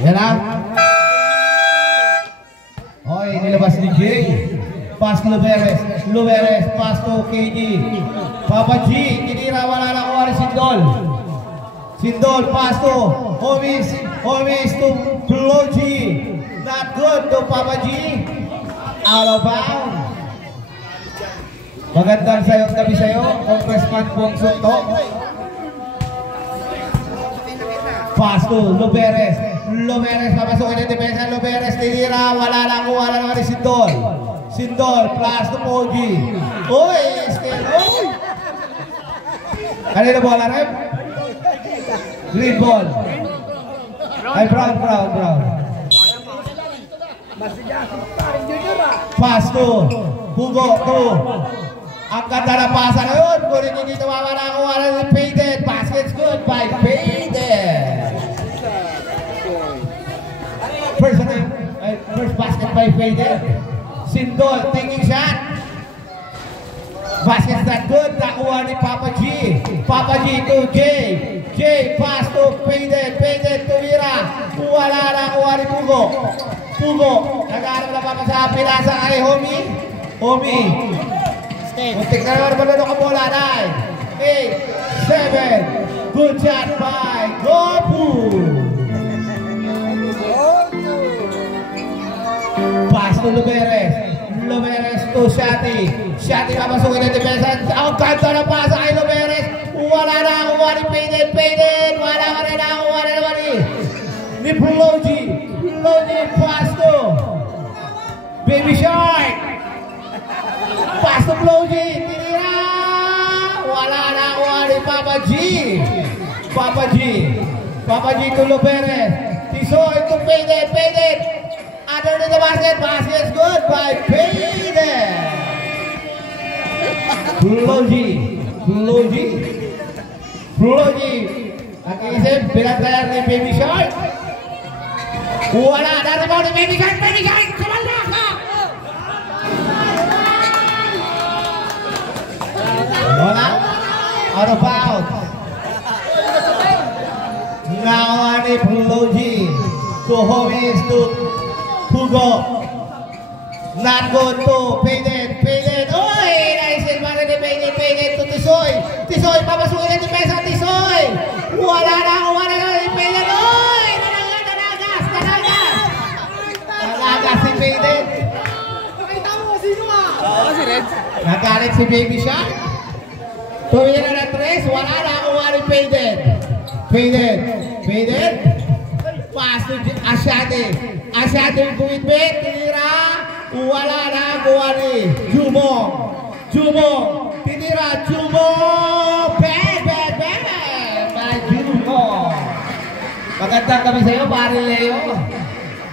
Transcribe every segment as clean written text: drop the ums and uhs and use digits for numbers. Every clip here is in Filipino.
Yan lang. Okay, nilabas ni Jay. Pass Luberes. Luberes, pass to KG. Papa G, tinira, wala na kuha rin Sindol. Sindol, pass to Homies. Homies to Flo G. Not good to Papa G. Out of bounds. Magandang sayong gabi sa'yo, Congressman Bong Sunto. Pass to Luberes. Luberes, papasukin ng depensa. Luberes, tinira, wala lang kuha na naman ni Sindol. Sindol, pass to Pogi. Uy, skill, uy! Kanina bola, Rep? Green ball. Ay, brown. Pass to Hugo, to. Ang ganda na pasa na yun. Kunin nyo dito, wala ko, wala ni Payden. Basket's good by Payden. First basket by Payden. Sindol, taking shot. Basket's not good. Nakuha ni Papa G. Papa G to Jay. Jay, pass to Payden. Payden to Mira. Wala na kuha ni Pugo. Pugo, nag-aaral na pa sa pinasa kay Homie. Homie. Muntik na naman balon ka bola. 9, 8, 7. Good shot by Gopu. Pass to Luberes. Luberes to Shati. Shati papasukin ng depensa. Ang kanta na pasa kay Luberes. Wala na kuha ni Payden. Payden. Wala ka rin na kuha na naman ni Prology. Prology. Pass to Baby Shark. Pass to Prology. Tinira. Wala na kuha ni Papa G. Papa G. Papa G to Luberes. Tisoy to Payden. Payden. Under the basket. Basket's good by Payden. Prology. Prology. Prology. Nag-iisip, pinaglayar ni Baby Shark. Wala, naribaw ni Baby Shark. Baby Shark, kumanda ka! Wala. Out of bounds. Now ni Prology. To Homies to Hugo. Not good to Payden. Payden. Oy! Naisin pa rin ni Payden. Payden to Tisoy. Tisoy, papasukin ng depensa. Tisoy! Wala na ni Payden. Oy! Nanagas si Payden. Nakita mo, sino ka? Si Red. Nagalit si Baby Shark. Tumira na 3. Wala na ni Payden. Payden. Pass to Asyate. Asyate buwit-bit. Tinira. Wala na ni Jumo. Tinira. Jumo. Bad. By Jumo. Magandang kami sa'yo, Pari Leo.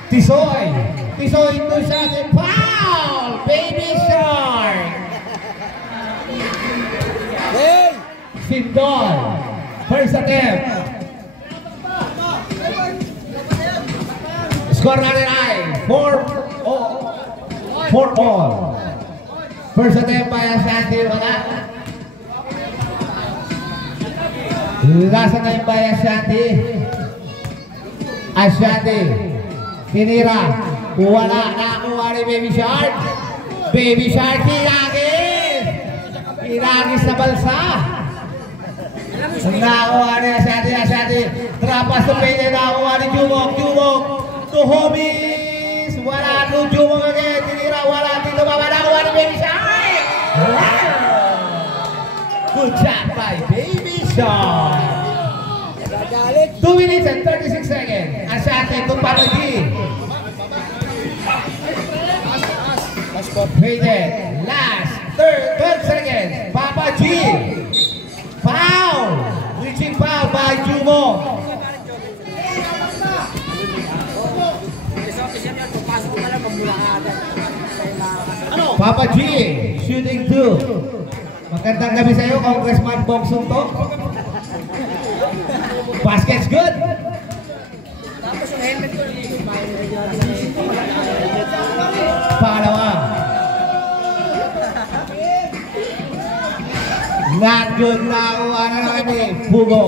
Tisoy to Shate. Foul. Baby Shark. Sindol. First attempt. Score natin ay 4-all. First attempt by Ashanti. Wala. Last attempt by Ashanti. Tinira. Wala. Nakuha ni Baby Shark. Baby Shark, Iragis na balsa. Nakuha ni Ashanti. Trapas to Payden. Nakuha ni Jumok. To Homies. Wala to Jumok again. Tinira. Wala. Dito ba? Nakuha ni Baby Shark. Good shot by Baby Shark. 2 minutes and 36 seconds. Ashanti to Papa G. Payden. Last 12 seconds. Papa G. Foul. Reaching foul by Jumo. Papa G. Shooting 2. Magandang gabi sa iyo, Congressman Bong Sunto. Basket's good. Pangalawa. Not good na uwa na namin. Hugo.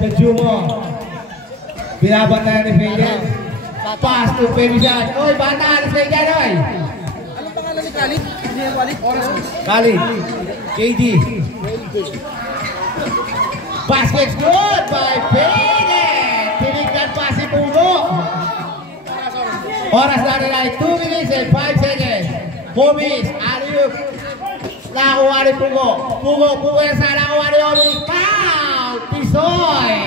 To Jumo. Binabantayan ni Faden. Pass to baby shot. Oy, bata, alis kayo dyan, oy. Anong pangalan ni Khalid? Hindi yan Khalid? Khalid. KD. Basket's good by Faden. Tinignan pa si Pugo. Oras na rin ay 2 minutes and 5 seconds. Homies, alley-oop. Nakuha ni Pugo. Pugo yan sa nakuha ni Homies. Foul! Tisoy!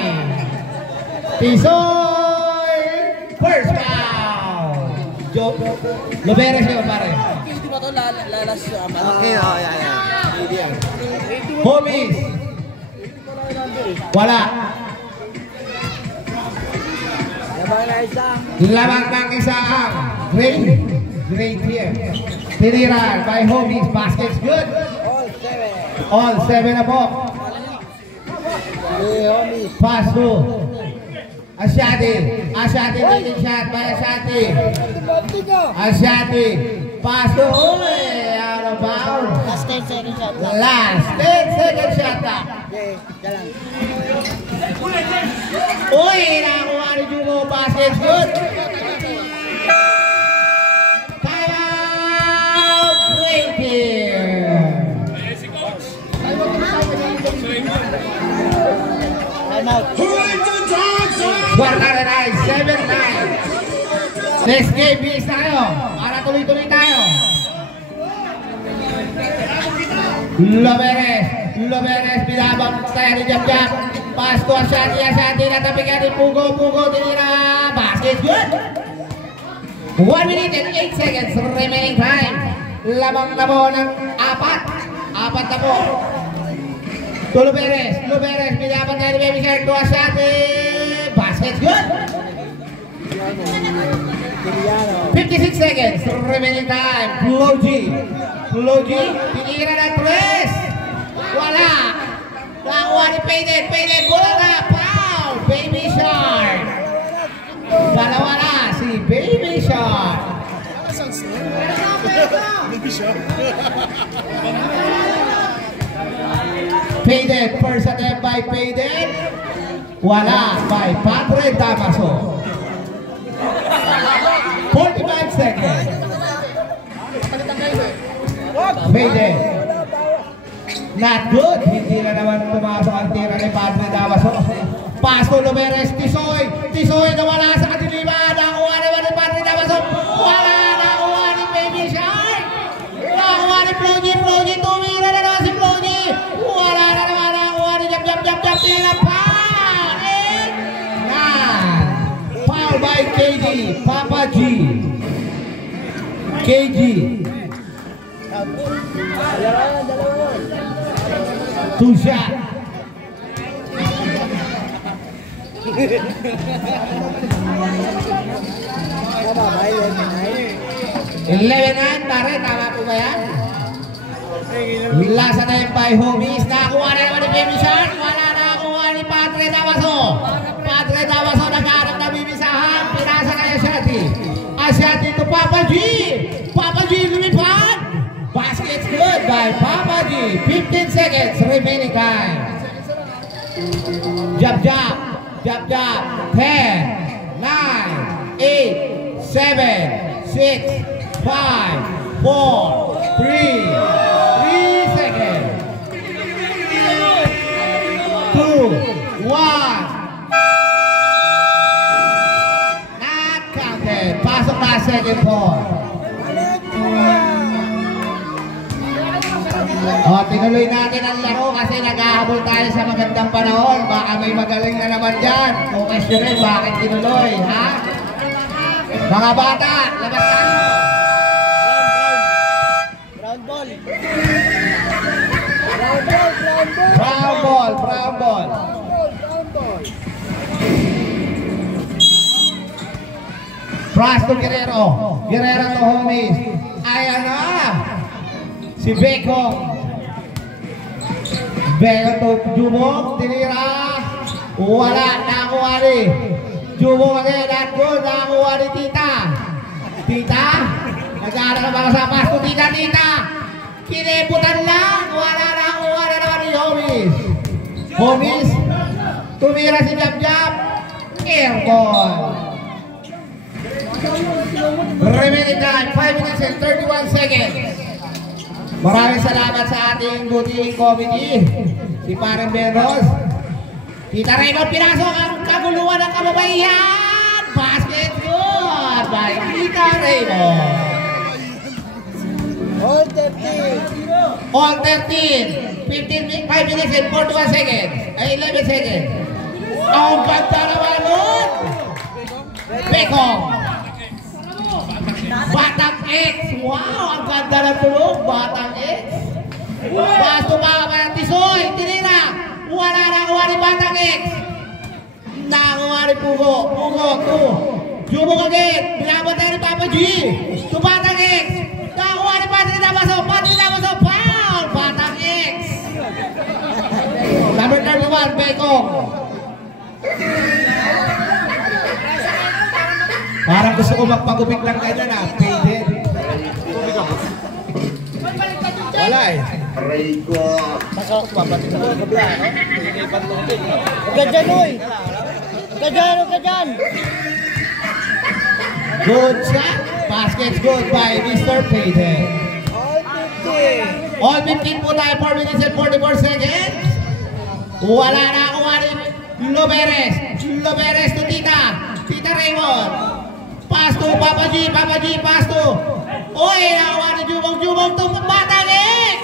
First foul! Loberes yun, pare. Hindi ba ito lalas siya? Okay, yeah. Homies. Wala. Lamang ng isang. Great here. Tiniran by Homies. Basket's good. All 7 na po. Pass to Asyati. Taking shot by Asyati. Pass to out of bounds. Last 10 seconds shot. Last 10 seconds shot na. Uy, nakuha ni Jumo. Basket's good. Time out. Great here. Time out. Kwarta na tayo, 7-9. Next game, bilis tayo. Para tuloy-tuloy tayo. Loberes, binabang tayo ni Jab. Pass to Asyati, natapikan ni Pugo, tinira. Basket, good. 1 minute and 8 seconds remaining time. Lamang na po ng 4 na po. To Loberes, binabang tayo ni Baby Shark to Asyati. Basket, good. 56 seconds remaining time. Floji, tinira na 3. Wala. Nakuha ni Payden, bola na. Foul, Baby Shark. Dalawa na si Baby Shark. Payden, first attempt by Payden. Wala by Padre Damaso. 45 seconds. Payden. Not good. Hindi na naman pumasok ang tira ni Padre Damaso. Pass to Loberes. Tisoy na wala sa kadiliman. Nakuha naman ni Padre Damaso. Wala. Nakuha ni Baby Shark. Nakuha ni Floji. Tumira na naman si Floji. Wala na naman. Nakuha ni Jab. Tira pa. Foul by KG, Papa G. KG. 2 shot. 11-9, pare, tama po ba yan? Last attempt by Homies. Nakakuha na naman ni Baby Shark. Wala nakakuha ni Padre Damaso. Nagkaharap na bibisahan. Pinasa kay Asyati to Papa G. Lumipad. Basket's good by Papa G. 15 seconds remaining time. Jab. 10, 9, 8, 7, 6, 5, 4, 3 seconds. 2, 1. Not counted. Pasok na second ball. Tinuloy natin ang laro kasi naghahabol tayo sa magandang panahon. Baka may magaling na naman dyan. Kung question rin, bakit tinuloy, ha? Mga bata, labas tayo. Brown ball. Pass to Guerrero to Homies. Ayan na. Si Beko to Jumong, tinira. Wala, nakuha ni Jumong again, not good, nakuha ni Tita, nag-aaral na mga sa pass to Tita. Kinibutan lang, wala, nakuha na naman ni Homies. Tumira si Jab. air ball. Remaining time, 5 minutes and 31 seconds. Maraming salamat sa ating booting committee. Si Parang Benros. Tita Raymond, pinasok ang kaguluhan ng kababaihan. Basket good by Tita Raymond. All 13. All 13. 5 minutes and 41 seconds. 11 seconds. Ang ganda naman nun. Bekong. Batang X. Wow, ang ganda na tulog. Batang X. Pasto pa ng Tisoy. Tinira. Wala na kuha ni Batang X. Nakuha ni Pugo. Pugo, 2. Jumong again. Binabot tayo ni Papa G. To Batang X. Nakuha ni Patrick Damaso. Patrick Damaso. Foul. Batang X. Number 31, Bekong. Parang gusto ko magpagupit lang kayo na. Faded. Wala eh. Huwag ka dyan, uy. Huwag ka dyan. Good shot. Basket's good by Mr. Faded. All 15. All 15 po tayo. 4 minutes and 44 seconds. Wala na ako ni Loberes. Loberes to Tita. Tita Raymond. Pass to Papa G. Papa G. Pass to. Oy, nakuha ni Jumong. Jumong to Batang X.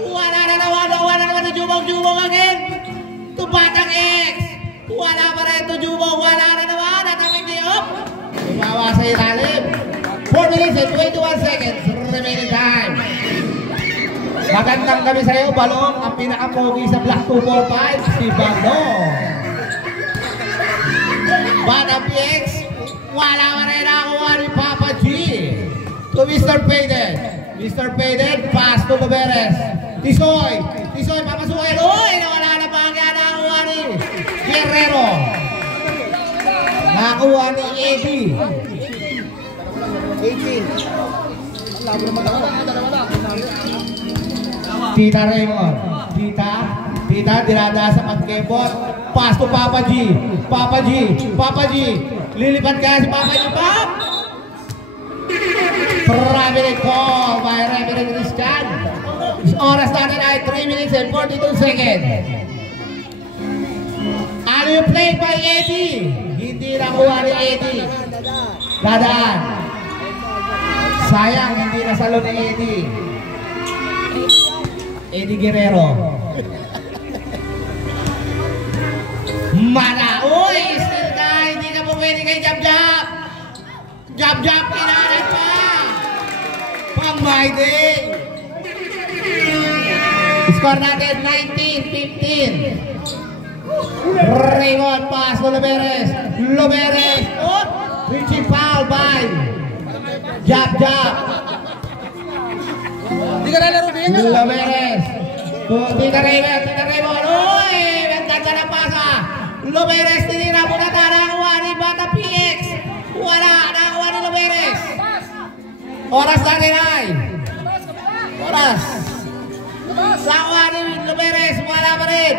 Wala na naman ni Jumong again. To Batang X. Wala pa rin to Jumong. Wala na naman. Natamig niya up. Tumawa sa ilalim. 4 minutes and 21 seconds. Remaining time. Magandang gabi sa'yo, Balong. Ang pinaka-pogi sa Black 245, si Balong. Batang PX. Wala pa rin nakuha ni Papa G. To Mr. Faded. Mr. Faded, pass to Loberes. Tisoy. Tisoy, papasukin. Uy, wala na pa kaya nakuha ni Guerrero. Nakuha ni Eddie. 18. Tita Raymond. Tita, dirada sa pagkebot. Pass to Papa G. Papa G. Lilipat kaya si Papa G. Pop! Referee call by Referee Christian. Oras natin ay 3 minutes and 42 seconds. Ano yung play by Eddie? Hindi nakuha ni Eddie. Dadaan. Sayang, hindi nasalo ni Eddie. Eddie Guerrero. Mana. Uy, still ka. Hindi ka po pwede kay Jab-Jab. Jab-Jab, kinanan pa. Pang-Friday. Score natin 19-15. Raymond pass to Loberes. Loberes. Oh, reaching foul by Jab-Jab. Hindi ka nalaro din. Loberes. Tita Raymond. Uy, nagkanta na pasa. Loberes, tinira muna tayo. Nakakuha ni Bata PX. Wala, nakakuha ni Loberes. Oras natin ay. Oras. Nakakuha ni Loberes. Wala pa rin.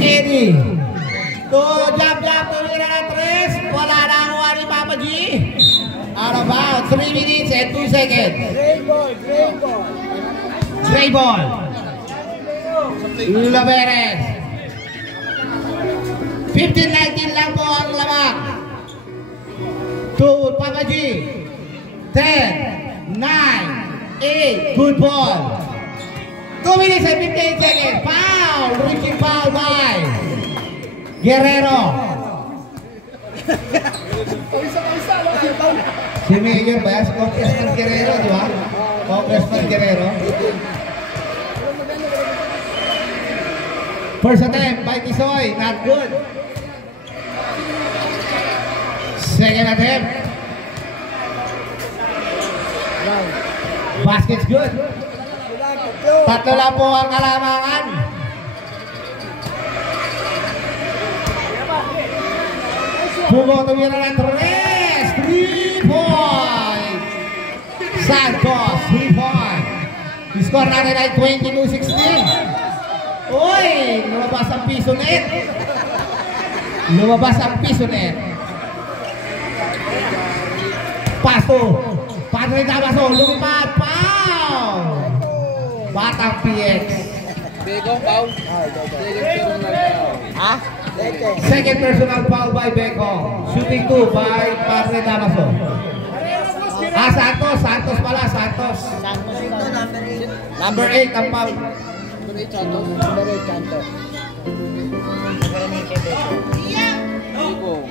Eddie. To Jab-Jab, tumira na 3. Wala, nakakuha ni Papa G. Out of bounds, 3 minutes and 2 seconds. Stray ball. Loberes. 15-19 lang po ang lamang. To Papa G. 10, 9, 8. Good ball. 2 minutes and 58 seconds. Foul. Reaching foul by Guerrero. Si Mayor ba? Si Congressman Guerrero, di ba? Congressman Guerrero. First attempt by Tisoy, not good. Second attempt. Basket's good. Tatlo lang po ang kalamangan. Pugo tumira ng 3 point. Santos, 3 point. Score natin ay 22-16. Uy, lumabas ang piso net. Lumabas ang piso net. Paso. Padre Damaso. Lumipad. Foul. Batang PX. Begong foul. Second personal foul. Ha? Second personal foul by Becong. Shooting 2 by Padre Damaso. Santos. Santos pala. Santos. Number 8 ang foul. Number 8 Santos. Number 8, Santos. Begong.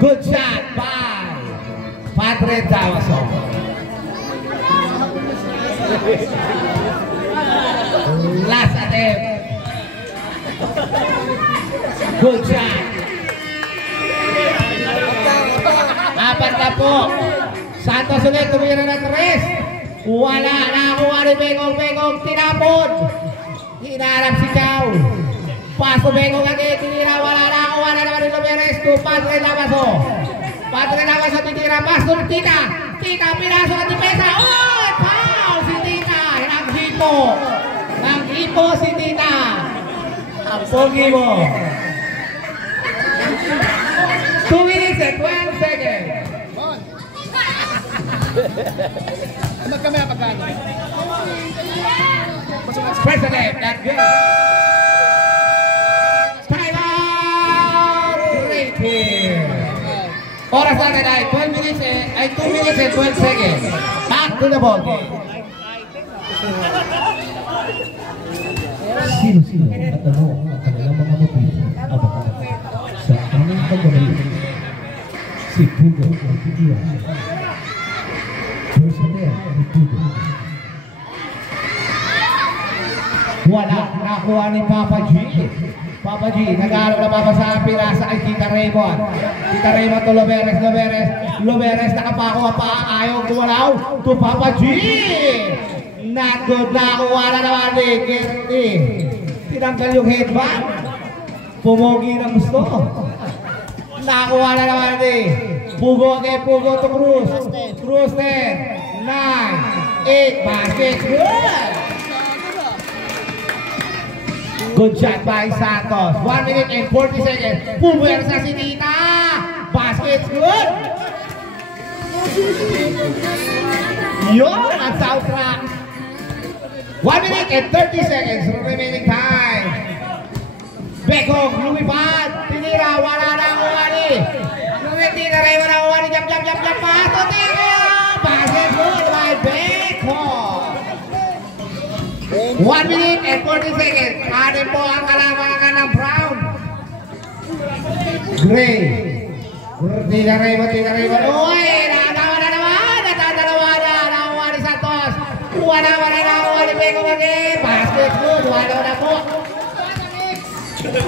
Good shot by Padre Damaso. Last attempt. Good shot. Apat na po. Santos ulit, tumira ng 3. Wala na kuha ni Begong. Begong tinapon. Hinarap si Chow. Paso Begong agad, tinira. Wala na kuha na naman ni Loberes to Padre Damaso. Padre Damaso titira. Paso ni Tita. Tita, pinasok ang dipesa. Oh! Foul si Tita. Naghipo. Naghipo si Tita. Ang pogi mo. 2 minutes and 12 seconds. Magkamaya pagkano? First attempt, that's good. Time out! Great here. Oras natin ay 2 minutes and 12 seconds. Back to the ball game. Sino-sino at ano ang kanilang mga motibo abangan sa aming pagmamahal. Si Pugo ang titiya. Personnel ni Pugo. Wala, nakuha ni Papa G. Papa G, nag-aaral na mapasa ang pinasa kay Tita Raymond. Tita Raymond to Loberes, Loberes. Loberes, nakapako ang paa, ayaw kumalaw to Papa G. Not good, nakuha na naman ni Kirti. Tinanggal yung headband. Pumogi na gusto. Nakuha na naman ni Pugo kay Pugo to Cruz. Cruz 10, 9, 8, basket, good! Good shot by Santos. 1 minute and 40 seconds. Puwersa si Tita. Basket's good. Yun ang soundtrack. 1 minute and 30 seconds remaining time. Becong, lumipad. Tinira, wala na ang uwani. Tita Ray, wala ang uwani. Jump, jump, jump, jump. Pato, Tita. Basket's good by Becong. 1 minute and 40 seconds. Anin po ang kalamangan ng Brown. Gray. Tita Raymond. Uy, nakatawa na naman. Natatawa na. Nakuha ni Santos. Wala na nakuha ni Becong again. Basket good. Wala na po.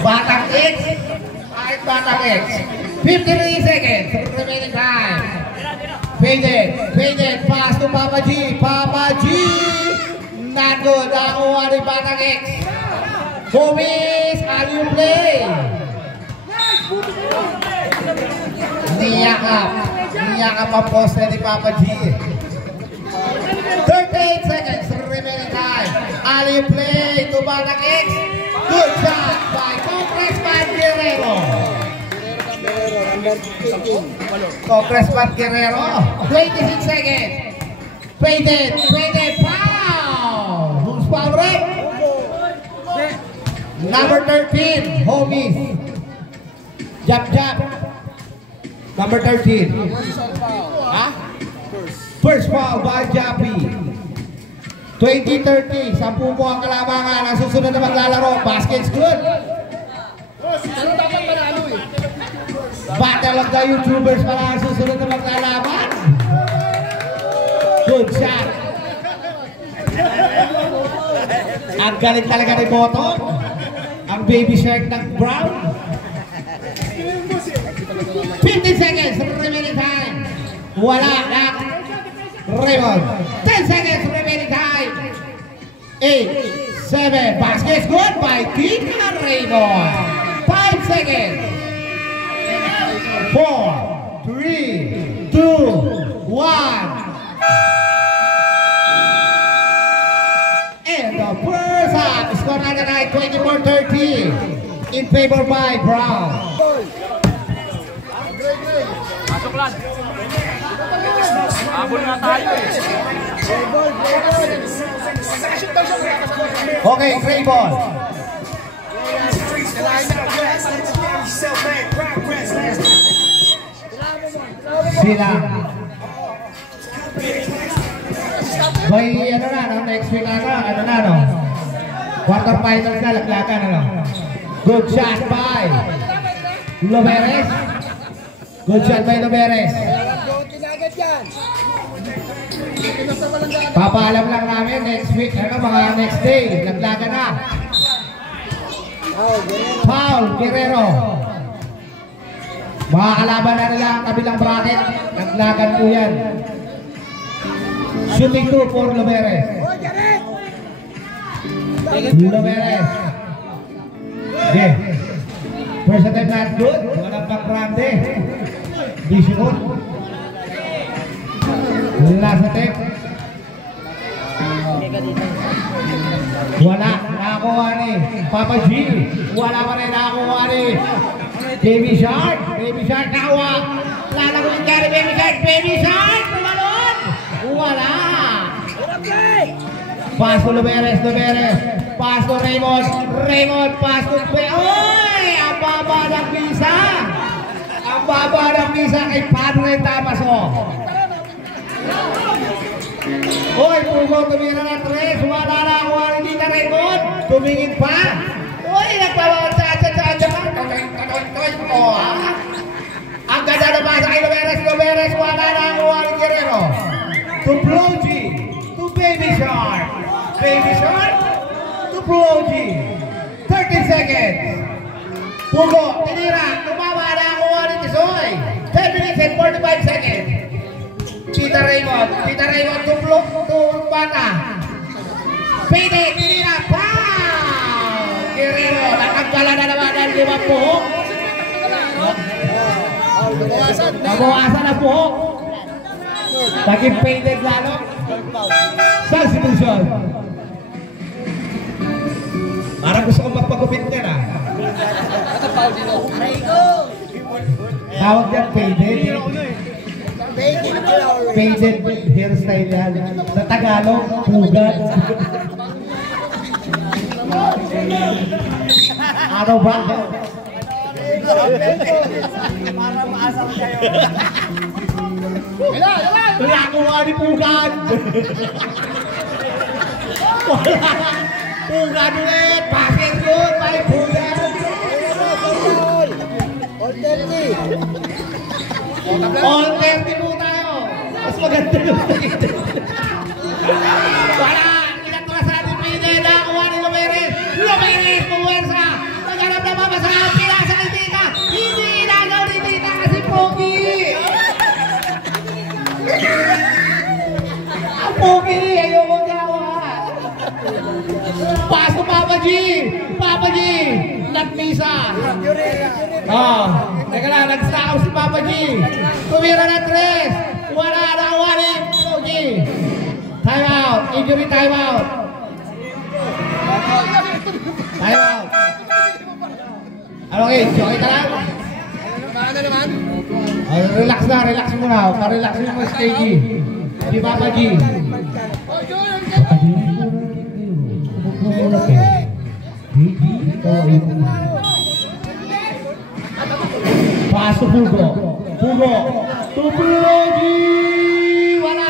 Batang X. Kahit Batang X. 53 seconds. Remaining time. Faded. Pass to Papa G. Papa G. Not good. Nakuha ni Batang X. Homies, how do you play? Niyakap ang poste ni Papa G. 38 seconds remaining time. How do you play to Batang X? Good shot by Congressman Guerrero. Congressman Guerrero. 26 seconds. Faded. Foul. Who's foul right? Number 13, Homies. Jump. Number 13. Ha? First foul by Jappy. 20-30. 10 po ang kalamangan. Ang susunod na maglalaro. Basket's good. Battle of the YouTubers pala ang susunod na maglalaban. Good shot. Ang galing talaga ni Boto. Ang baby shark ng Brown. 15 seconds remaining time. Wala na. Raymond. 10 seconds remaining time. 8, 7. Basket's good by Tita Raymond. 5 seconds. 4, 3, 2, 1. And the first half score na tonight 24-30 in favor by Brown. Brad. Habol nga tayo eh. Okay, gray ball. Sila. By ano na, no? Next week ano na, no? Quarter finals na, laglagan, ano? Good shot by Loberes. Good shot by Loberes. Papaalam lang namin next week, ano, mga next day, laglagan na. Foul, Guerrero. Mga kalaban na nila ang kabilang bracket, laglagan po yan. Shooting 2 for Loberes. Loberes. Okay. First attempt not good. Walang pang grande. Di shoot. Last attempt. Wala. Nakakuha ni Papa G. Wala pa rin nakakuha ni Baby Shark. Baby Shark nakakuha. Lalaguin ka ni Baby Shark. Baby Shark. Tumalon. Wala. Pass to Loberes. Loberes. Pass to Raymond. Raymond. Pass to Oy! Ang baba ng visa. Ang baba ng visa kay Padre Tamaso. Oy, Pugo, tumira na 3. Wala na ako ang hindi na Raymond. Tumingin pa. Oy, nagpapagtsatsa-tsatsa ka. Oh, ha? Ang ganda na pasa kay Loberes. Loberes, wala na ako ang Guerrero. To Bloji. To Baby Shark. Baby Shark. To Bloji. 30 seconds. Pugo, tinira. Tumama na ako ang Tisoy. 10 minutes and 45 seconds. Tita Raymond to Bata. Pwede, tinira, pow! Guerrero, nakagala na naman ang 5 buhok. Nabawasan na buhok. Naging painted lalo. Substitution. Parang gusto kong magpagupit niya na. Tawag niya painted. Painted hairstyle yan. Sa Tagalog, pugat. Ano ba? Para maasam kayo. Wala akong ni pugat. Pugat ulit. Pasing yun. May pugat. All 30 po tayo. Mas maganda yung sakit. Wala. Inatras natin pwede. Nakakuha ni Loberes. Loberes puwersa. Nagharap na mama sa pinasa kay Tita. Hindi inagaw ni Tita kasi pogi. Ang pogi. Ayoko gawa. Paso Papa G. Papa G. Nagmisa. Teka lang, nagsakaw si Papa G. Tumira na 3. Wala na awanin. Pogi. Time out. Injury time out. Time out. Ano okay? Okay ka lang? Ano naman? Relax na, relax muna. Pa-relax mo si KG. Si Papa G. Paso Pugo. Pugo. Tupulogi. Wala.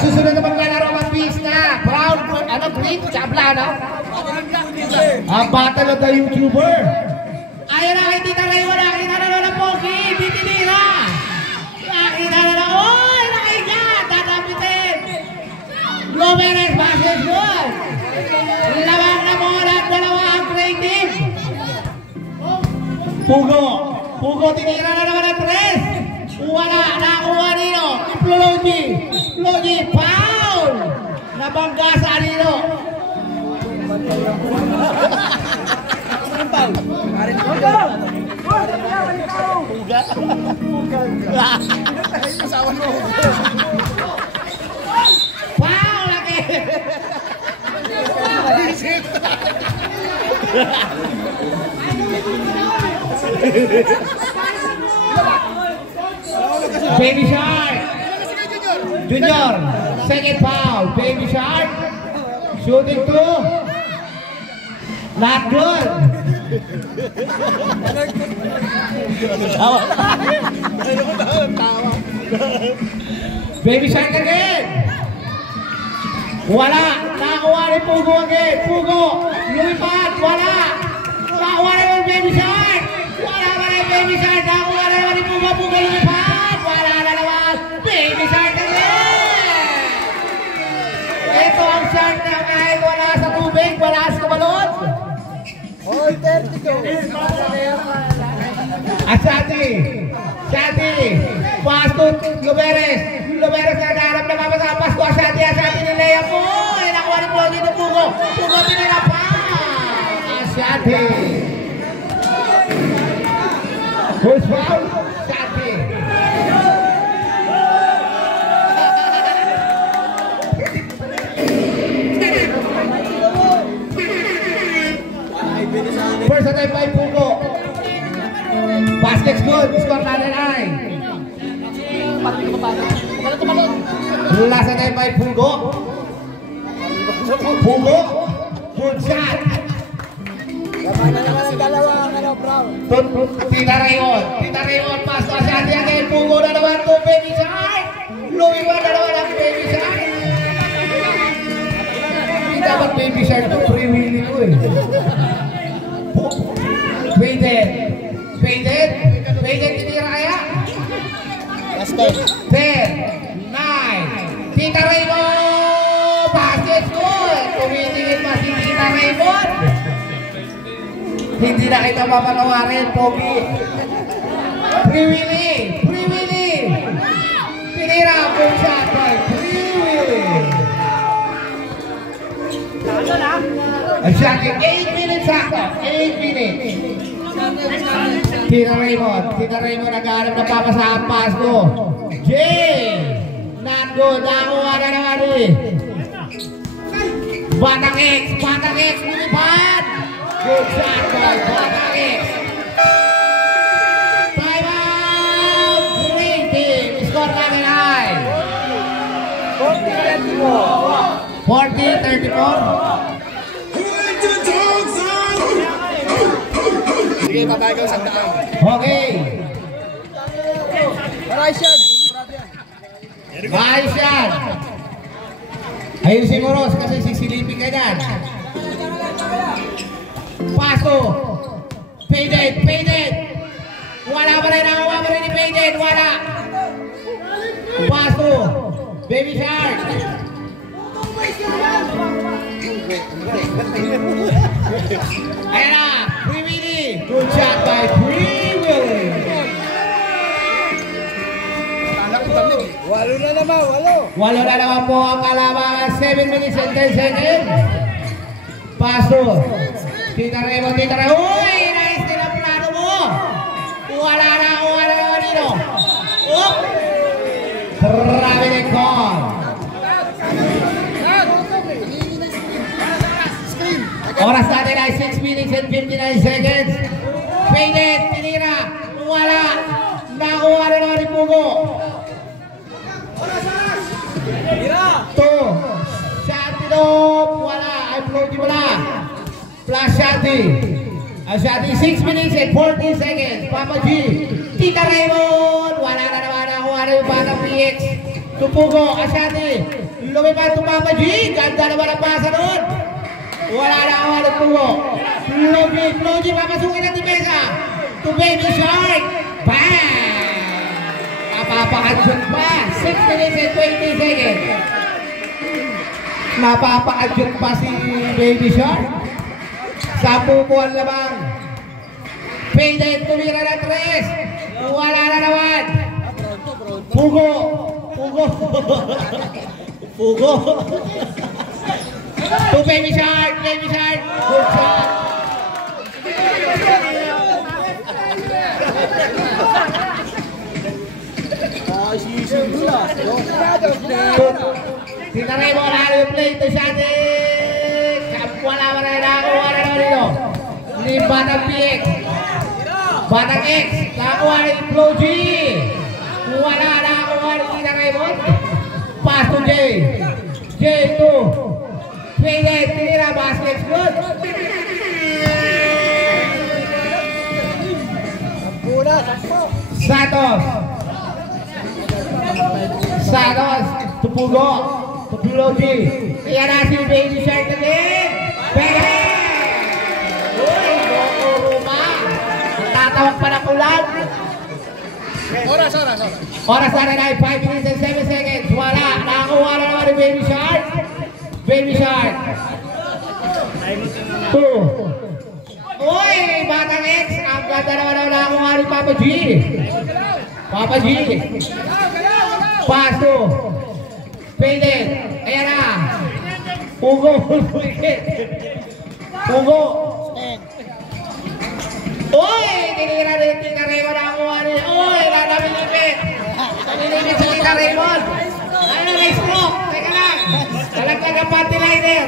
Susunod na maglalaro ang bis na. Brown, ano, green, chabla, no? Ang battle of the YouTuber. Ayaw na kay Tita Ray. Wala. Kita na na Pogi. Titinira. Nakita na na. Oy, nakita. Tatapitin. Loberes, bases yun. Labang na muna at dalawa ang creative. Pugo. Pugo, tinira na naman ang 3. Wala. Nakuha nino. Logi. Logi, foul. Nabangga sa nino. Foul lagi. Baby Shark. Junior. Second foul. Baby Shark. Shooting two. Not good. Baby Shark again. Wala. Nakakuha ni Pugo again. Pugo. Lumipad. Wala. Nakakuha ni Baby Shark. Wala pa rin Baby Shark. Nakakuha naman ni Pugo. Pugo lumipad. Wala na naman. Baby Shark again. Ito ang shark na kahit wala sa tubig. Wala sa kabalon. All 32. Asati. Asati. Pass to Luberes. Luberes na nagharap na mapasa. Pass to Asati. Asati ni Lea po. Ay, nakuha ni Plogi ng Pugo. Pugo tinila pa. Asati. Who's foul? Asati. First attempt by Pugo. Basket's good. Score natin ay. Last attempt by Pugo. Pugo. Good shot. Tita Rayon. Pass to Asati again. Pugo na naman to Baby Shark. Lumiwan na naman ang Baby Shark. Hindi dapat Baby Shark to free willing ko eh. Faded, tinira kaya? Last 10. 10, 9, Tita Raymond! Basket good! Tumitingin pa si Tita Raymond! Hindi na kita mapanawarin, Pogi! Free Willy! Tinira kung shot by Free Willy! Ang shot 8 minutes sakto! 8 minutes! Tita Raymond naghahanap ng papasahan pass ko. Jay! Not good. Nakuha na naman eh. Batang X, lumipad! Good shot by Batang X. Time out! Great team! Score namin ay 40-34. Sige, babagaw sa daan. Okay. Ayos yan. Ayusin mo, Ross, kasi sisilipin ka dyan. Paso. Faded. Wala pa rin ni Faded. Wala. Paso. Baby Shark. Ayan na. Free Willy. Good shot by Free Willy. Walo na naman po ang kalaban. 7 minutes and 10 seconds. Paso. Tita Raymond. Uy! Nice din ang plano mo. Wala na dito. Up! Traveling call. Oras natin ay 6 minutes and 59 seconds. Faded, tinira, wala. Nakuha na naman ni Pugo. 2. Shanty Dop, wala. Ay, floaty wala. Plus Shanty. Shanty, 6 minutes and 14 seconds. Papa G. Tita Raymond, wala na naman. Nakuha na yung Batang PX. To Pugo, Shanty. Lumipad to Papa G. Ganda naman ang pasa doon. Wala na ako ng Pugo. Floji, papasukin ang dimesa. To Baby Shark. Bang! Napapakadyot pa. 6 minutes and 20 seconds. Napapakadyot pa si Baby Shark. 10 buwan lamang. Faded, tumira na 3. Wala na naman. Pugo. To Baby Shark. Good shot. Tita Raymond, ano yung play to Shanty? Wala na nakuha na naman dito. Ni Batang PX. Batang X. Nakuha ni Floji. Wala na kuha ni Tita Raymond. Pass to Jay. Jay to Faded. Tinira. Basket's good. Santos. Santos. Tupugo. Tupulo G. Iyan na si Baby Shark again. Pwede! Uy, Roma. Tatawag pa na ulan. Oras. Oras na rin ay 5 minutes and 7 seconds. Wala. Nakakuha na naman ni Baby Shark. Baby Shark. 2. Uy, Batang X. Ang ganda naman na nakakuha ni Papa G. Papa G. Pass to Faded. Ayan na. Ugo. Ugo. Uy! Tinira rin yung Tita Raymond na ako. Uy! Nanamilipit! Nanamilipit si Tita Raymond! Ano na stroke? Teka lang! Talagtag ang panty liner!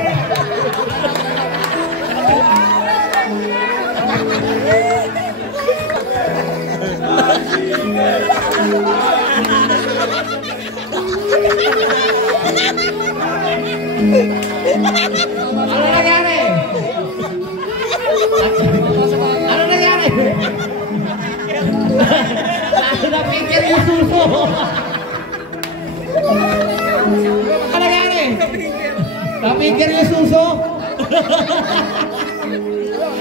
Ano nangyari? Ano nangyari? Ano napigil yung suso? Ano nangyari? Napigil yung suso?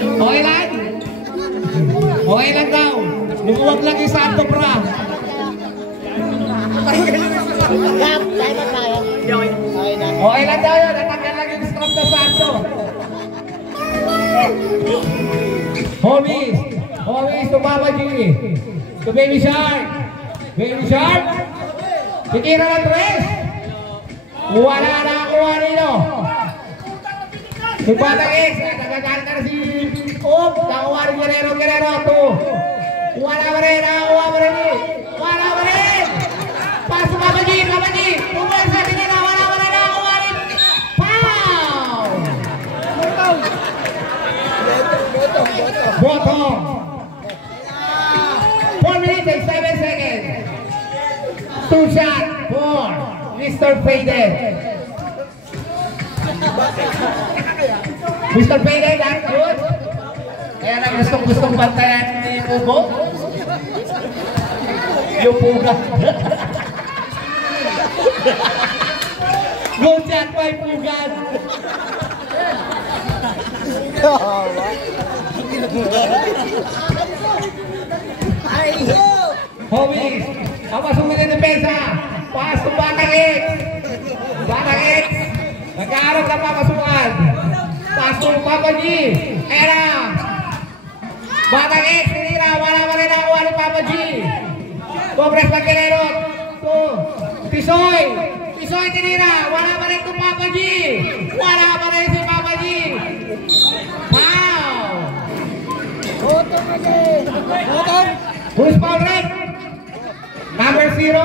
Okay lang? Okay lang daw. Lumuwag lang yung Santo Bra. Okay lang daw yun. Natanggal lang yung strap na Santo. Homies to Papa G. To Baby Shark. Baby Shark. Titira ng tres. Wala na kuha nino. Si Batang X. Nagagalit na si Om. Nakuha ni Guerrero. 2. Wala pa rin. Nakakuha pa rin. Wala pa rin. Paso Papa G. Tumulong sa tinira. Wala pa rin. Nakakuha rin. Pow! Bottom. 4 minutes and 7 seconds. 2 shot for Mr. Faded. Mr. Faded, that's good. Kaya na gustong bantayan ni Pugo. Yung Puga. Good shot by Pugan. Homies, papasukin ng depensa. Pass to Batang X. Batang X. Nagkaharap na papasukan. Pass to Papa G. Era. Batang X. Tinira. Wala pa rin nakuha ni Papa G. Cobres Pagkerero. Tisoy. Tisoy tinira. Wala pa rin to Papa G. Wala pa rin si Papa G. Wow. Bottom. Who's foul red? Number 0.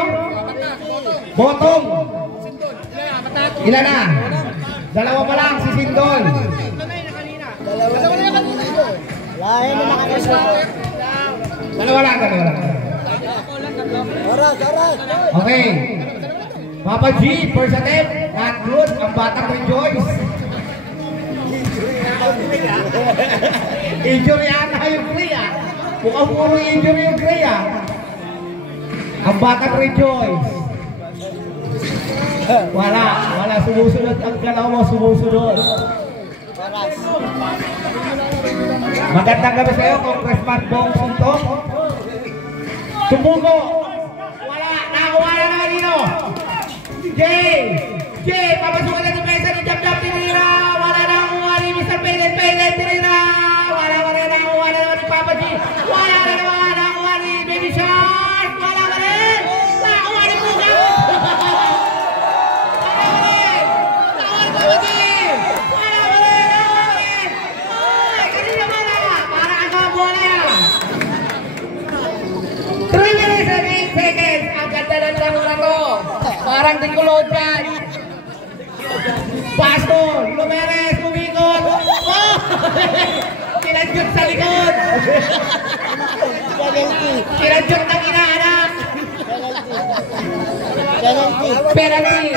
Bottom. Ilan na? Dalawa pa lang si Sindol. Dalawa na kanina. Lahin na nakanasa. Dalawa lang. Oras. Okay. Papa G, first attempt. Not good. Ang Batang Rejoice. Injury ata yung Kriya. Mukhang puro injury yung Kriya. Ang Batang Rejoice. Wala. Sumusunod ang galaw mo. Sumusunod. Magandang gabi sa'yo, Congressman Bong Suntok. Tumugo. Wala. Nakakuha na naman dito. Jay. Papasukan na depensa ni Jab tinira. Wala na nakakuha ni Mr. Paylet tinira. Wala na nakakuha na naman ni Papa G. Wala na naman nakakuha ni Baby Shark. Wala na rin. Nakakuha ni Puga. Parang di kulod yan. Pasto, Lumeres, kumikot. Oh! Pinadyot sa likod. Pinadyot ng inaanak. Penalty.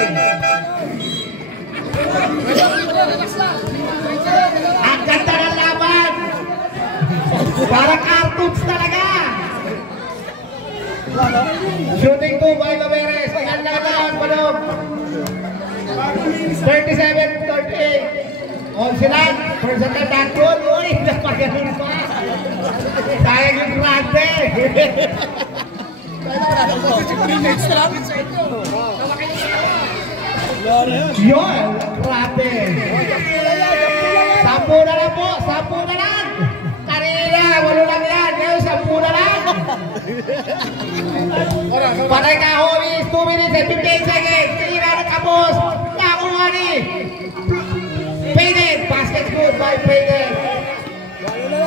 Ang ganda ng laban. Parang cartoons talaga. Shooting 2 by Loberes. Tingnan na naman, Balog. 37-38. On sila. First at that goal. Uy, napaganon pa. Sayang yung grande. Yun, grabe. 10 na lang po. 10 na lang. Kanina, 8 lang yan. Ngayon, 10 na lang. Patay ka, Homies. 2 minutes and 15 seconds. Tinira na kapos. Nakuha ni Payden. Basket good by Payden. 8 na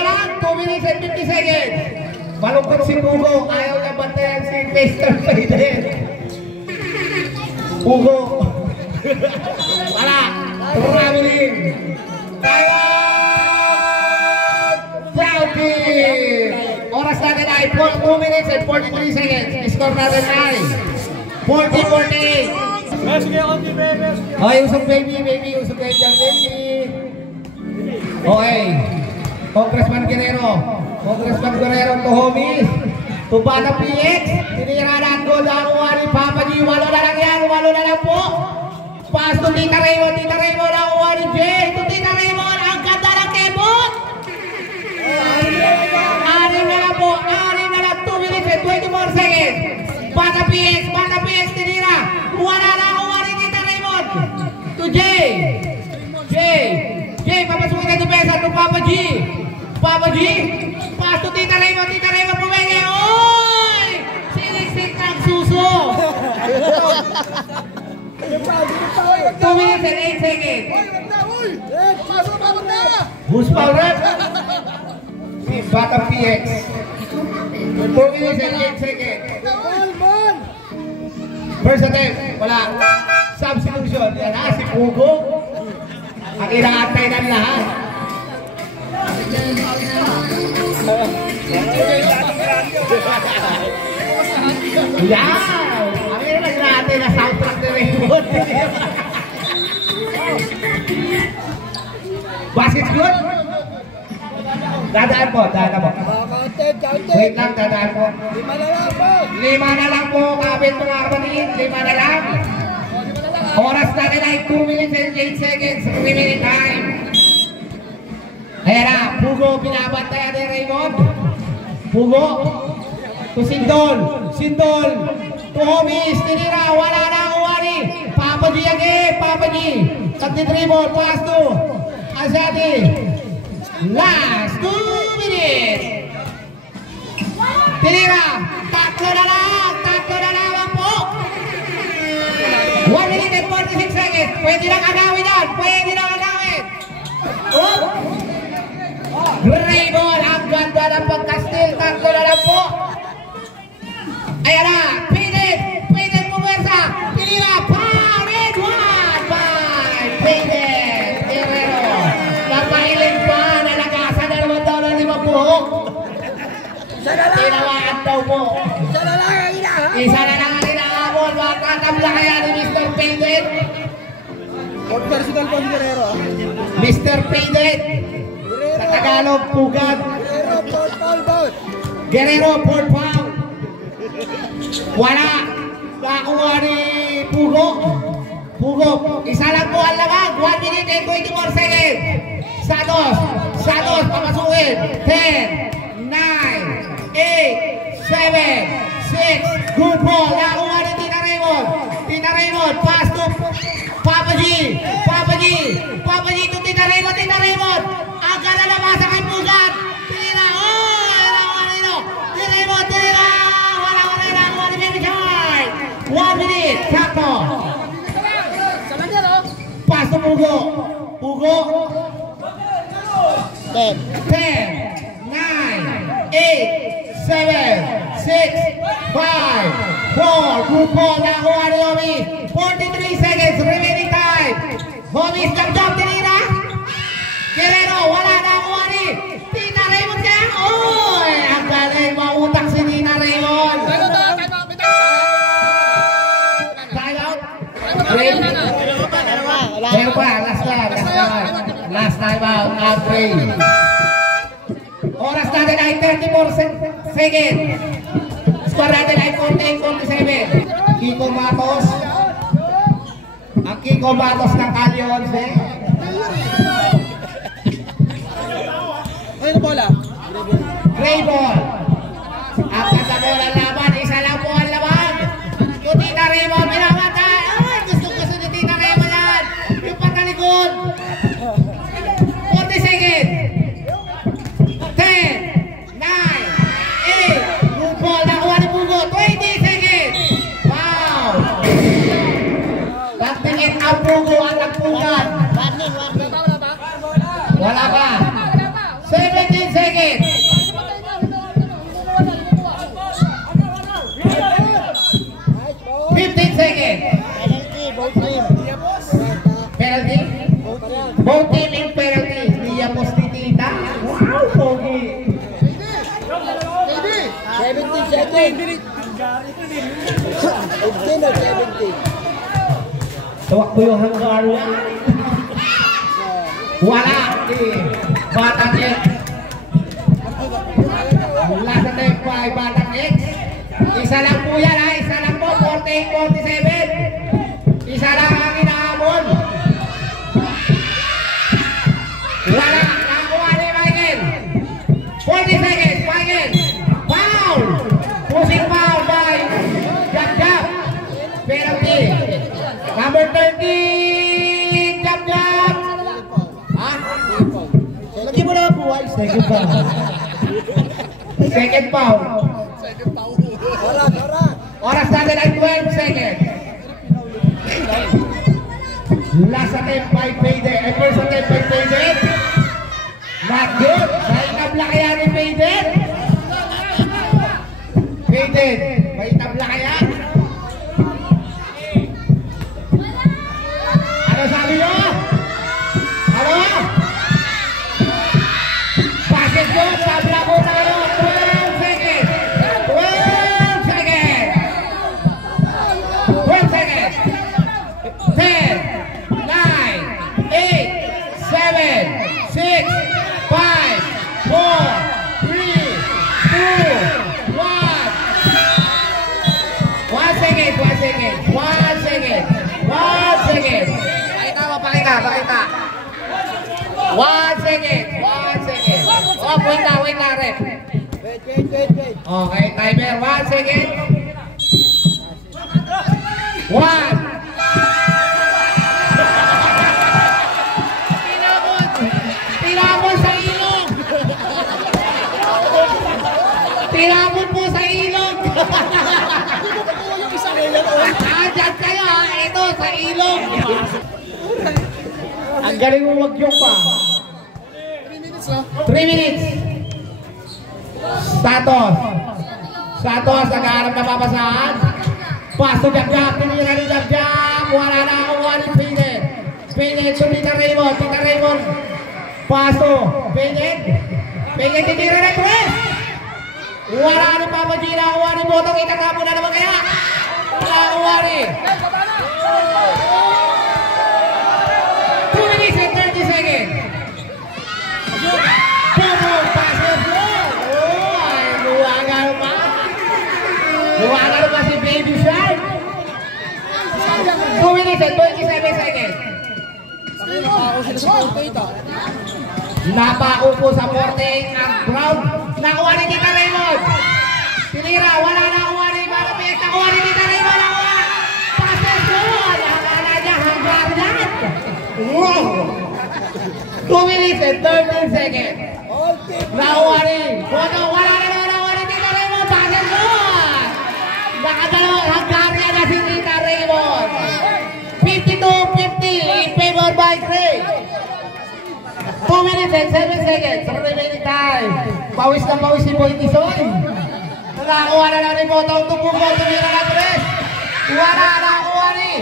lang. 2 minutes and 50 seconds. Malungkot si Hugo. Ayaw niya bantayan si Mr. Payden. Hugo. Wala. Traveling. Oras natin ay 2 minutes and 43 seconds. Score natin ay 40-48. Okay, usog baby. Usog kayo dyan, baby. Okay. Congressman Guerrero to Homies. To Bata PX. Tinira na ang goal na kuha ni Papa G. 8 na lang yan. 8 na lang po. Pass to Tita Raymond na kuha ni Jay. To Tita Raymond. Ang ganda ng kebot. 6 na lang po. 2 minutes and 24 seconds. Bata PX tinira. Kuha ni Tita Raymond. To Jay. Papasukin na depensa to Papa G. Pass to Tita Raymond pumenge. Oy! Siniksik ng suso. 2 minutes and 8 seconds. Who's foul rep? Si Bata PX. 2 minutes and 8 seconds. First attempt, wala. Substitution. Yan na, si Hugo. Ang inaantay ng lahat. Yan! Ang inaantay natin na soundtrack ni Raymond. Basket's good? Dadaan po. Wait lang, dadaan po. 5 na lang po. Kapit mga armanin. 5 na lang. Oras natin ay 2 minutes and 8 seconds. Remaining time. Ayan na. Pugo, pinabantayan ni Raymond. Pugo. To Sindol. To Homies. Tinira. Wala na ang uwari. Papa G again. Dribble. Pass to Azadi. Last 2 minutes. Tinira. Tatlo na lang po. 1 minute and 46 seconds. Pwede lang agawin yan. Oh! Raymond, ang ganda ng pagkastil. Tatlo na lang po. Ayan na. Payden puwersa. Tinira. Red 1 by Payden Guerrero. Napailing pa. Nalagasan na naman daw ng 5 buhok. Tinawaan daw po. Isa na lang ang inaabol. Matatabla kaya ni Mr. Payden. Personal po si Guerrero. Mr. Payden. Sa Tagalog, Pugad. Guerrero, 4 foul. Wala. Nakuha ni Pugo. Isa lang po ang lamang. 1 minute and 24 seconds. Santos, papasukin. 10, 9, 8, 7, 6. Good ball. Nakuha ni Tita Raymond. Pass to Papa G to Tita Raymond. Agad na nabasa kay Pugat. Tira. Tira. Wala ni Baby Chai. 1 minute. Sakto. Pass to Pugo. 10, 9, 8, 7, 6, 5, 4. Good ball. Nakuha ni Homies. 43 seconds. Remaining time. Homies, jump. Tinira. Guerrero. Wala na ako ni Tita Raymond kaya. Uy! Ang galing. Mautak si Tita Raymond. Gray. Oras natin ay 34 seconds. Score natin ay 48-47. Kiko Matos. Ang Kiko Matos ng Kali 11. Ano bola? Gray ball. Ang kasabola laban. Isa lang po ang laban. Yung Tita Remo. Pinamata. Ay, gusto ni Tita Remo yan. Yung patalikod. 40 seconds. 10, 9, 8. Yung ball. Nakuha ni Pugo. 20 seconds. Wow. Nagtingin ang Pugo at nagpugan. Wala pa. 17 seconds. 15 seconds. Penalty, both team. Penalty? Both team in penalty. Dia Postitita. Wow, pogi. 17 seconds. 15 or 17? Tawak ko yung Hungarian. Wala. Batang X. Last time po ay Batang X. Isa lang po yan ha. Isa lang po. 48-47. Isa lang ang inaamon. Wala. Nakuha ni Michael. 40 seconds. Michael. Foul. Pushing foul by Jab. Penalty. Number 13. Jab. Ha? Lagi mo na po ay second foul. Second foul. Oras natin ay 12 seconds. Last attempt by Payden. First attempt by Payden. Not good. May tabla kaya ni Payden. Payden. May tabla kaya. Ano sabi nyo? Ano? Bakit nyo? Tabla ko tayo. 12 seconds. 12 seconds. 12 seconds. 10, 9, 8, 7, 6, 5, 4, 3, 2, 1. One second. Pakita. 1 second. Oh, wait na, ref. Wait. Okay, timer. 1 second. 1. Tinapon sa ilog. Tinapon po sa ilog. Dyan kayo ha. Ito sa ilog. Ang galing mo mag-yung pa. 3 minutes. Santos, nag-aarap na papasahan. Pasto Jab. Tinira ni Jab. Wala na ako. Wala ni Payden. Payden to Tita Raymond. Pasto. Payden tinira na 3. Wala ni Papa Gina. Wala ni Botong. Itatapo na naman kaya. Wala ako wari. 2 minutes and 30 seconds. Boom, passes mo. Oh, ay, luwagan pa si Baby Shark. 2 minutes and 27 seconds. Napako po sa 14 ang ground. Nakuha ni Tita Raymond. Tinira, wala na kuha ni Marapik. Nakuha ni Tita Raymond. Nakuha. Passes mo. Nakakala niya hanggang yan. Wow. 2 minutes and 13 seconds. Nakuha ni. Wala na nakuha ni Tita Raymond. Passes mo. Nakadalaw hanggang yan na si Tita Raymond. 52-50 in favor by Gray. 2 minutes and 7 seconds. Sa remaining time. Pawis na pawis si Boy Tisoy. Nakakuha na lang ni Botong Tumugo. Tumira na 3. Wala nakakuha ni.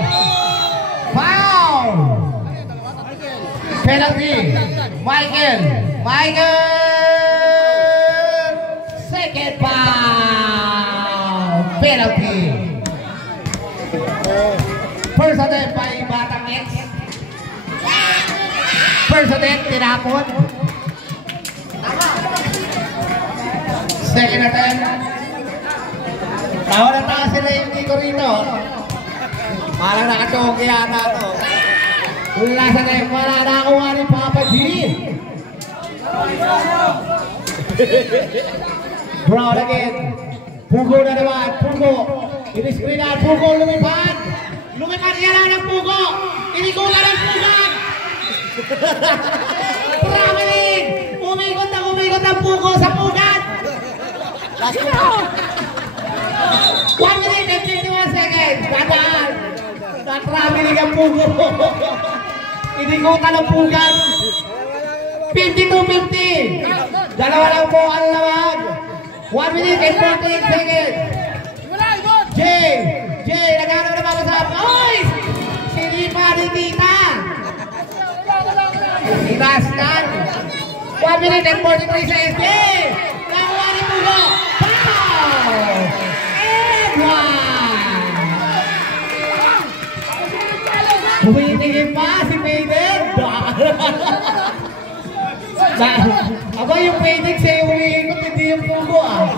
Foul. Penalty. Michael. Second foul. Penalty. First attempt by Batang X. First attempt, tinapon. Second attempt. Tawa na taas sila yung dito rito. Parang nakachongke yata to. Last attempt. Wala na kuha ni Papa G. Brown again. Pugo na naman. Pugo. Ini-screen na. Pugo lumipad. Lumipad yan lang ng Pugo. Inikulan ng Pugan. Traveling. Umikot ang Pugo sa Pugan. Last one. 1 minute and 51 seconds. Dadaan. Na-traveling ang Pugo. Inikutan ng Pugan. 52-50. Dalawa lang po ang lawag. 1 minute and 48 seconds. Jay, naghanap na ba sa Oy! Sinipa ni Tita. Itastan. 1 minute and 43 seconds. Jay! Nakuha ni Pugo. Pow! And one! Humitingin pa si Maiden. Aba yung Maiden siya yung humihingot, hindi yung Pugo ah.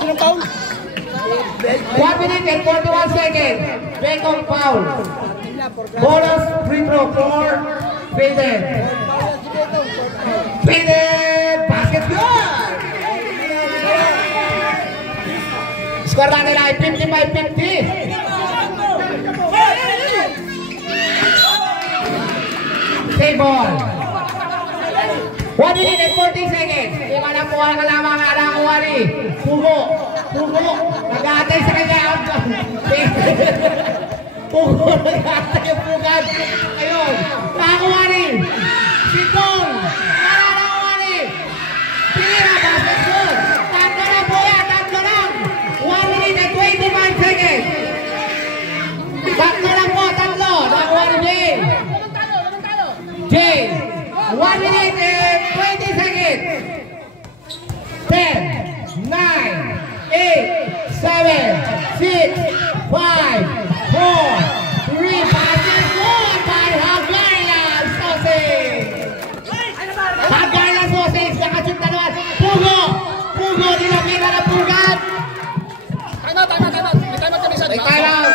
Sino foul? 1 minute and 41 seconds. Beckham foul. Bonus free throw for Maiden. Maiden! Basket good! Score na nila ay 55-50. Save ball. 1 minute and 40 seconds. Di ba nakuha ka lamang nakuha ni Pugo. Nag-aatay sa kanya. Pugo, nag-aatay yung Pugan. Ayun. Nakakuha ni Sitong. Nakakuha ni Tira. Basket good. Tatlo lang po yan. Tatlo lang. 1 minute and 25 seconds. Tatlo lang po. Tatlo. Nakakuha ni Jay. 1 minute and 20 seconds. 10, 9, 8, 7, 6, 5, 4, 3 passes, 1 by Hungarian Sausage. Hungarian Sausage, nakashoot na naman. Pugo, nilagyan na Pugan. Time out. May time out.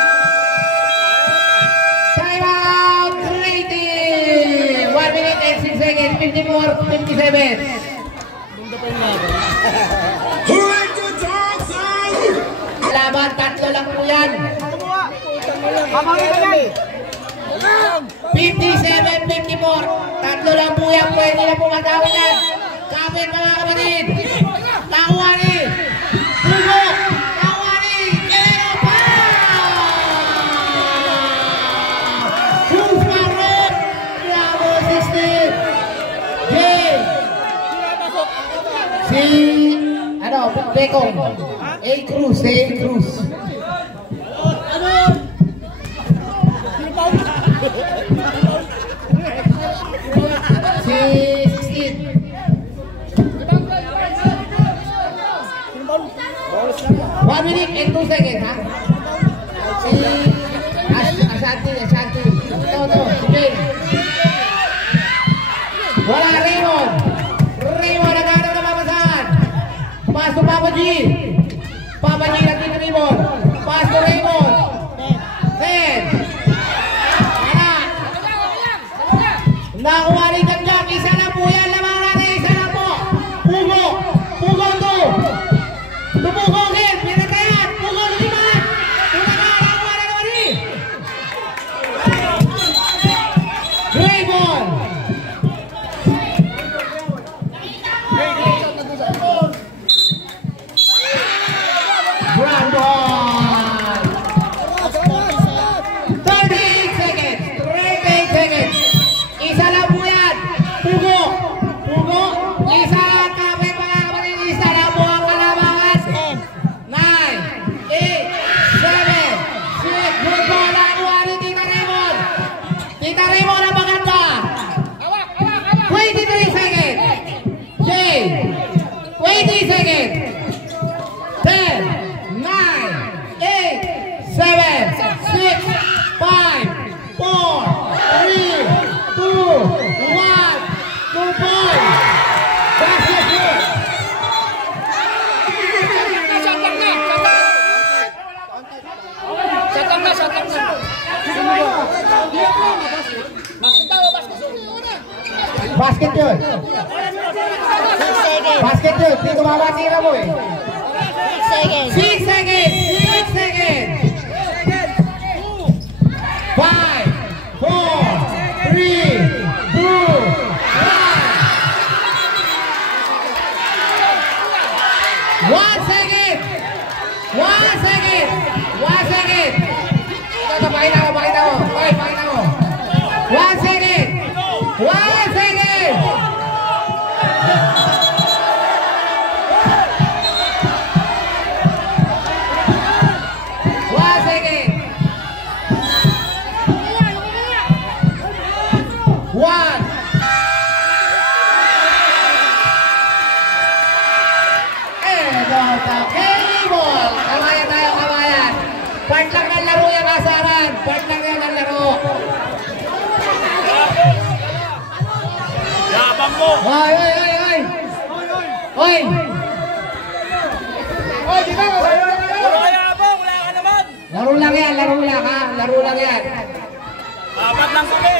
Time out, rating. 1 minute and 6 seconds, 54-57. Laban, tatlo lang po yan. 57-54. Tatlo lang po yan. Pwede na po matawin yan. Kapit mga kapatid. Nakuha ni Pugo. Nakuha ni Guerrero pa. Who's Marron? Bravo 16. Jay. Si Beckham. A. Cruz. Si 16. 1 minute and 2 seconds, ha? Si Ashanti. Ito, si Jay. Wala, Raymond, naghanap na mabasahan. Pass to Papa G. Natin na Raymond. Pass to Raymond. 10. Wala. Nakuha ni Jack. Isa na po yan. Lamang natin. Isa na po. Pugo to. Tumugo again. Pinatayan. Pugo lumiman. Nakuha na naman ni Raymond. Brandon. 38 seconds. Isa lang po yan. Pugo. Isa kapit mga kapatid. Isa lang po ang kalamangan. 9, 8, 7, 6. Good ball. Nakuha ni Tita Raymond. Ang maganda. 23 seconds. Jay. 20 seconds. 10, 9, 8, 7, 6, 5, 4, 3, 2, 1. 2 points. Basket good. Basket yun. 6 seconds. Basket yun. Hindi kumamatira mo eh. 6 seconds. 6 seconds. 6 seconds. 5, 4, 3, 2, 1 second! 1 second! 1 second! Ito, pakita mo, pakita mo. Okay, pakita mo. 1 second! 1 second! 1 second! 1! K-ball! Kamayan tayo, kamayan. Part lang ng laro yung asaran. Part lang yan ng laro. Yabang mo! Oy, oy, oy, oy! Oy! Oy, di ba? Puro ka yabang! Wala ka naman! Laro lang yan, laro lang ha. Laro lang yan. Apat lang kami!